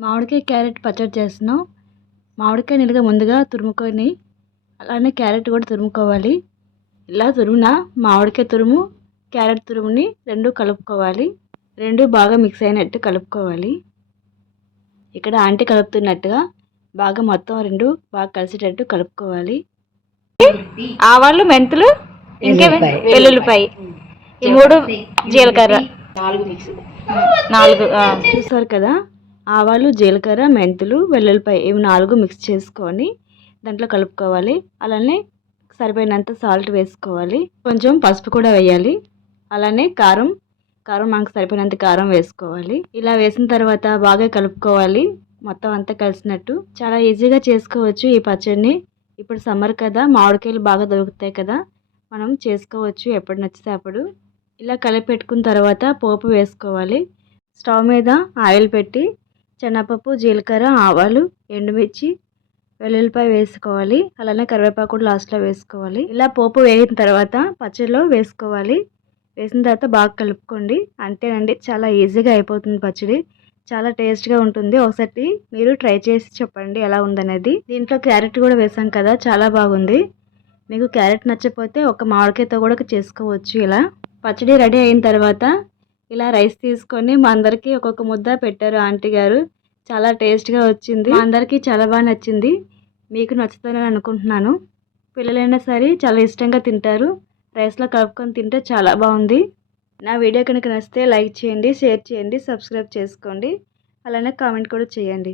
మామిడికాయ క్యారెట్ పచ్చడి చేస్తున్నాం. మామిడికాయ నిలుగా ముందుగా తురుముకొని అలానే క్యారెట్ కూడా తురుముకోవాలి. ఇలా తురిమిన మామిడికాయ తురుము క్యారెట్ తురుముని రెండు కలుపుకోవాలి. రెండు బాగా మిక్స్ అయినట్టు కలుపుకోవాలి. ఇక్కడ ఆంటీ కలుపుతున్నట్టుగా బాగా మొత్తం రెండు బాగా కలిసేటట్టు కలుపుకోవాలి. ఆవాలు మెంతులు ఇంకేమి వెల్లుల్లిపాయ. ఈ మూడు జీలకర్ర. నాలుగు చూసారు కదా? ఆవాలు జీలకర్ర మెంతులు వెల్లుల్లిపాయ ఇవి నాలుగు మిక్స్ చేసుకొని దాంట్లో కలుపుకోవాలి. అలానే సరిపోయినంత సాల్ట్ వేసుకోవాలి. కొంచెం పసుపు కూడా వేయాలి. అలానే కారం కారం మనకు సరిపోయినంత కారం వేసుకోవాలి. ఇలా వేసిన తర్వాత బాగా కలుపుకోవాలి. మొత్తం అంతా కలిసినట్టు. చాలా ఈజీగా చేసుకోవచ్చు ఈ పచ్చడిని. ఇప్పుడు సమ్మర్ కదా మామిడికాయలు బాగా దొరుకుతాయి కదా మనం చేసుకోవచ్చు ఎప్పుడు నచ్చితే అప్పుడు. ఇలా కలిపి పెట్టుకున్న తర్వాత పోపు వేసుకోవాలి. స్టవ్ మీద ఆయిల్ పెట్టి శనగపప్పు జీలకర్ర ఆవాలు ఎండుమిర్చి వెల్లుల్లిపాయ వేసుకోవాలి. అలానే కరివేపాకు కూడా లాస్ట్లో వేసుకోవాలి. ఇలా పోపు వేగిన తర్వాత పచ్చడిలో వేసుకోవాలి. వేసిన తర్వాత బాగా కలుపుకోండి. అంతేనండి చాలా ఈజీగా అయిపోతుంది పచ్చడి. చాలా టేస్ట్గా ఉంటుంది. ఒకసారి మీరు ట్రై చేసి చెప్పండి ఎలా ఉందనేది. దీంట్లో క్యారెట్ కూడా వేసాం కదా చాలా బాగుంది. మీకు క్యారెట్ నచ్చకపోతే ఒక మామిడికాయతో కూడా చేసుకోవచ్చు ఇలా. పచ్చడి రెడీ అయిన తర్వాత ఇలా రైస్ తీసుకొని మా అందరికీ ఒక్కొక్క ముద్ద పెట్టారు ఆంటీ గారు. చాలా టేస్ట్గా వచ్చింది. మా అందరికీ చాలా బాగా నచ్చింది. మీకు నచ్చుతుందని అనుకుంటున్నాను. పిల్లలైనా సరే చాలా ఇష్టంగా తింటారు. రైస్లో కలుపుకొని తింటే చాలా బాగుంది. నా వీడియో కనుక నచ్చితే లైక్ చేయండి షేర్ చేయండి సబ్స్క్రైబ్ చేసుకోండి. అలానే కామెంట్ కూడా చేయండి.